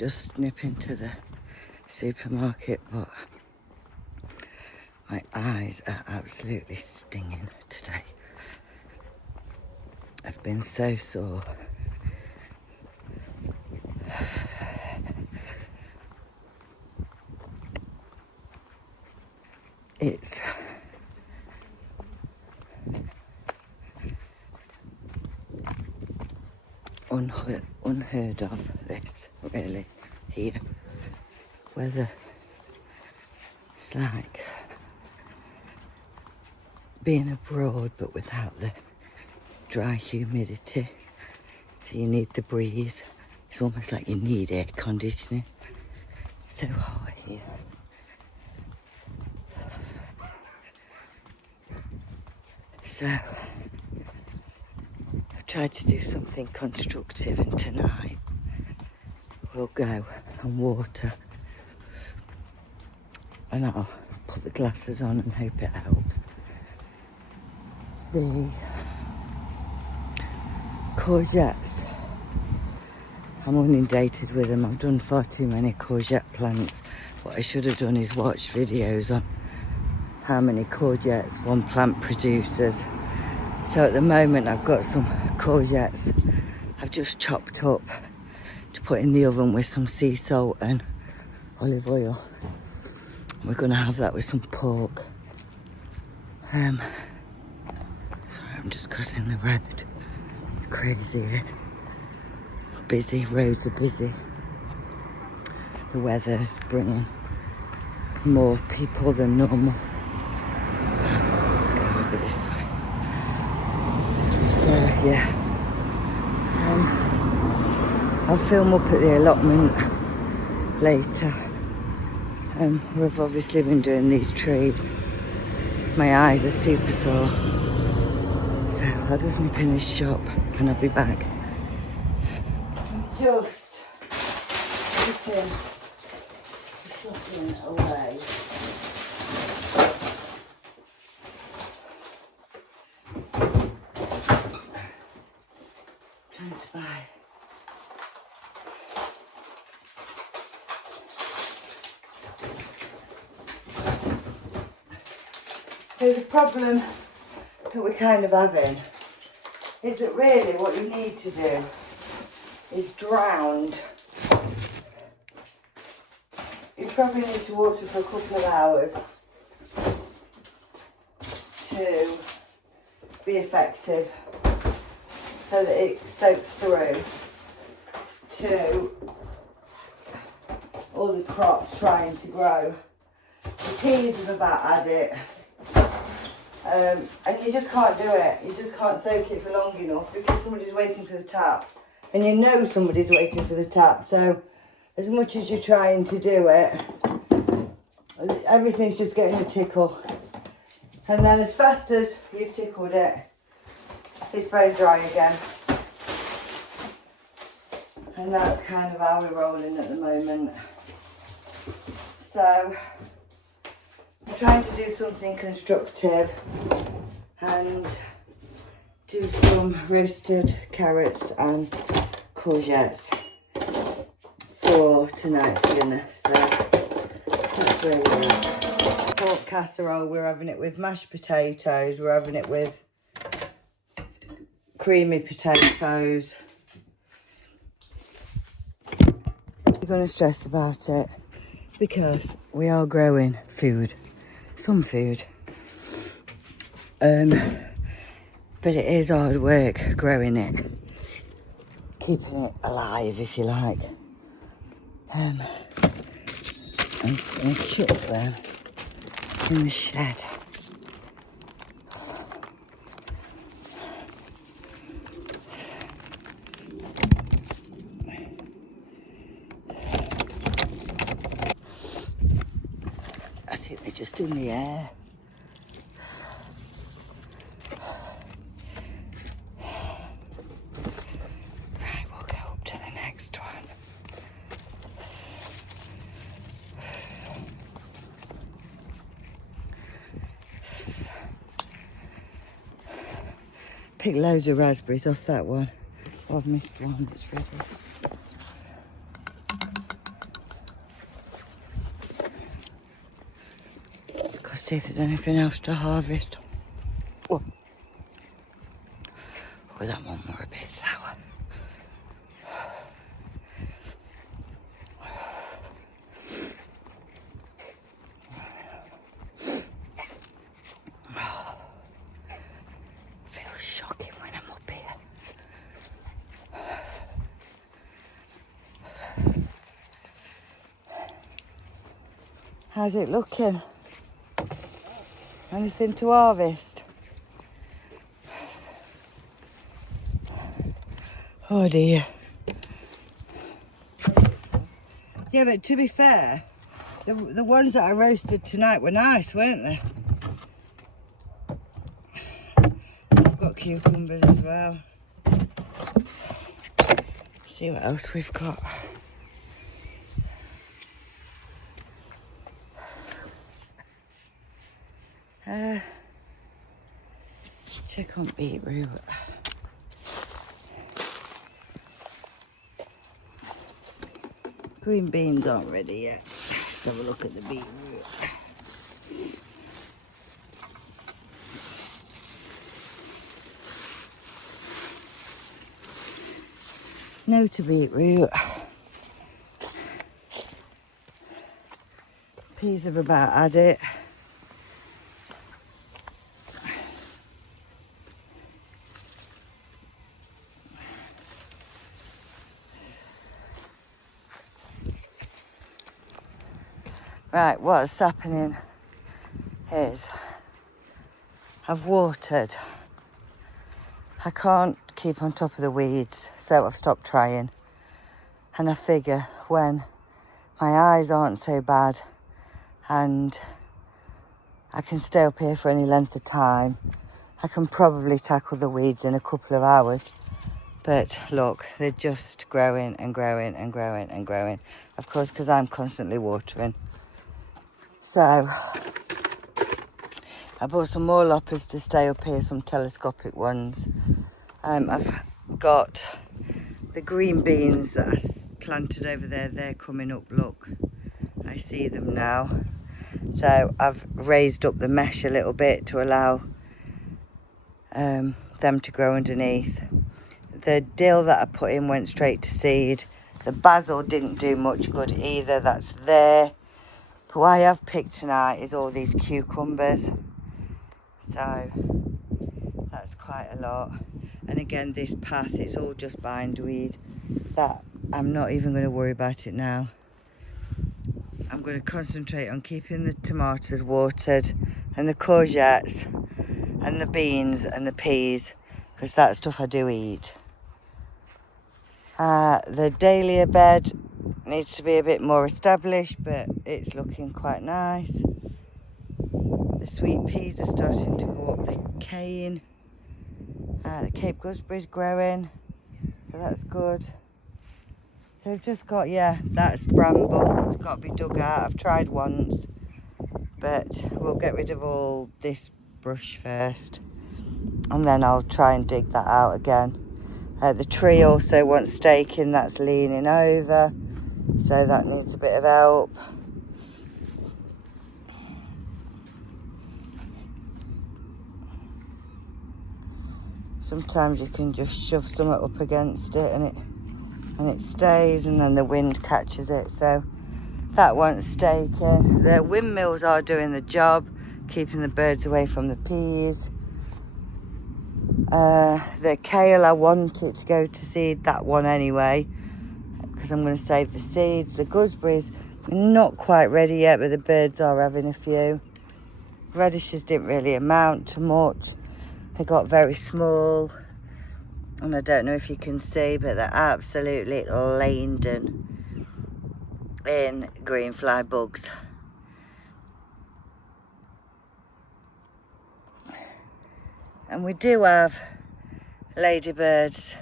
just nip into the supermarket, but my eyes are absolutely stinging today. I've been so sore. It's unheard of, this, really, here. Weather, it's like being abroad but without the dry humidity. So you need the breeze. It's almost like you need air conditioning. It's so hot here. So I've tried to do something constructive, and tonight we'll go and water, and I'll put the glasses on and hope it helps. The courgettes, I'm inundated with them. I've done far too many courgette plants. What I should have done is watch videos on how many courgettes one plant produces. So at the moment I've got some courgettes I've just chopped up to put in the oven with some sea salt and olive oil. We're going to have that with some pork. Sorry, I'm just crossing the road. It's crazy here. Busy, roads are busy. The weather is bringing more people than normal. Go over this way. So yeah, I'll film up at the allotment later. We've obviously been doing these trees. My eyes are super sore. So I'll just nip in this shop and I'll be back. I'm just putting the shopping away. Trying to buy so the problem that we're kind of having is that really what you need to do is drown. You probably need to water for a couple of hours to be effective, so that it soaks through to all the crops trying to grow. The peas have about had it, and you just can't do it. You just can't soak it for long enough because somebody's waiting for the tap, and you know somebody's waiting for the tap. So as much as you're trying to do it, everything's just getting a tickle, and then as fast as you've tickled it, it's very dry again. And that's kind of how we're rolling at the moment. So I'm trying to do something constructive and do some roasted carrots and courgettes for tonight's dinner. So that's where we are. Pork casserole, we're having it with mashed potatoes, we're having it with creamy potatoes. I'm going to stress about it because we are growing food, some food, but it is hard work growing it, keeping it alive, if you like. I'm just going to chuck them in the shed. I think they're just in the air. Right, we'll go up to the next one. Picked loads of raspberries off that one. Oh, I've missed one that's ready. see if there's anything else to harvest. Oh, oh, that one were a bit sour. Feels shocking when I'm up here. How's it looking? Anything to harvest? Oh dear. Yeah, but to be fair, the ones that I roasted tonight were nice, weren't they? I've got cucumbers as well. See what else we've got. Check on beetroot. Green beans aren't ready yet. Let's have a look at the beetroot. No to beetroot. Peas have about had it. Right, what's happening is I've watered. I can't keep on top of the weeds, so I've stopped trying. And I figure when my eyes aren't so bad and I can stay up here for any length of time, I can probably tackle the weeds in a couple of hours. But look, they're just growing and growing and growing and growing. Of course, because I'm constantly watering. So I bought some more loppers to stay up here, some telescopic ones. I've got the green beans that I planted over there. They're coming up, look. I see them now. So I've raised up the mesh a little bit to allow them to grow underneath. The dill that I put in went straight to seed. The basil didn't do much good either. That's there. But what I have picked tonight is all these cucumbers. So that's quite a lot. And again, this path, it's all just bindweed. That I'm not even going to worry about it now. I'm going to concentrate on keeping the tomatoes watered and the courgettes and the beans and the peas, because that stuff I do eat. The dahlia bed needs to be a bit more established, but it's looking quite nice. The sweet peas are starting to go up the cane. The Cape gooseberry's growing, so that's good. So we've just got, yeah, that's bramble. It's got to be dug out. I've tried once, but we'll get rid of all this brush first, and then I'll try and dig that out again. The tree also wants staking. That's leaning over, so that needs a bit of help. Sometimes you can just shove something up against it and it stays, and then the wind catches it. So that wants staking. The windmills are doing the job, keeping the birds away from the peas. The kale, I want it to go to seed, that one anyway, because I'm going to save the seeds. The gooseberries, not quite ready yet, but the birds are having a few. Radishes didn't really amount to much. They got very small, and I don't know if you can see, but they're absolutely laden in green fly bugs. And we do have ladybirds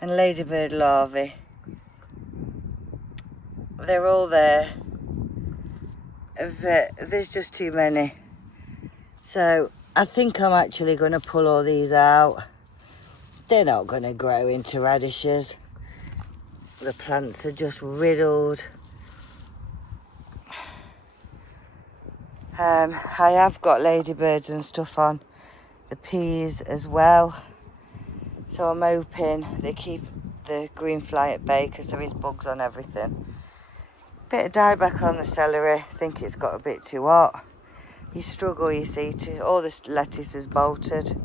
and ladybird larvae. They're all there, but there's just too many. So I think I'm actually going to pull all these out. They're not going to grow into radishes. The plants are just riddled. I have got ladybirds and stuff on the peas as well. So I'm hoping they keep the green fly at bay because there is bugs on everything. Bit of dieback on the celery. I think it's got a bit too hot. You struggle, you see, all this lettuce is bolted.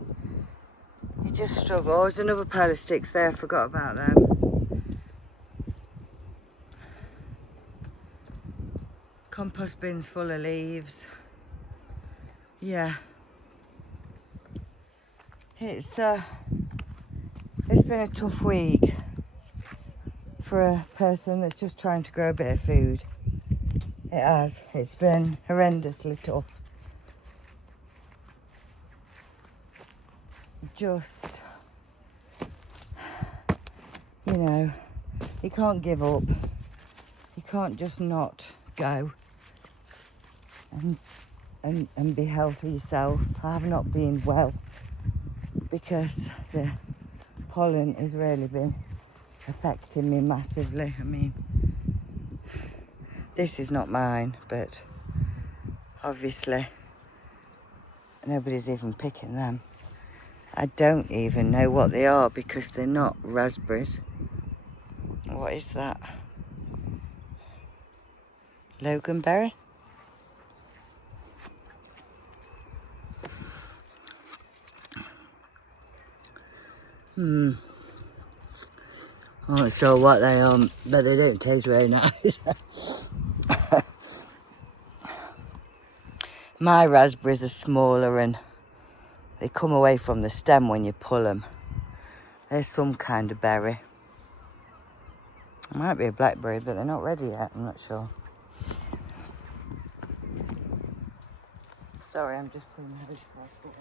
You just struggle. Oh, there's another pile of sticks there. I forgot about them. Compost bins full of leaves. Yeah. It's been a tough week for a person that's just trying to grow a bit of food. It has. It's been horrendously tough. Just, you know, you can't give up. You can't just not go and be healthy yourself. I have not been well because the pollen has really been affecting me massively. I mean, this is not mine, but obviously nobody's even picking them. I don't even know what they are because they're not raspberries. What is that? Loganberry? I'm not sure what they are, but they don't taste very nice. My raspberries are smaller and they come away from the stem when you pull them. There's some kind of berry. It might be a blackberry, but they're not ready yet. I'm not sure. Sorry, I'm just putting my hose past it.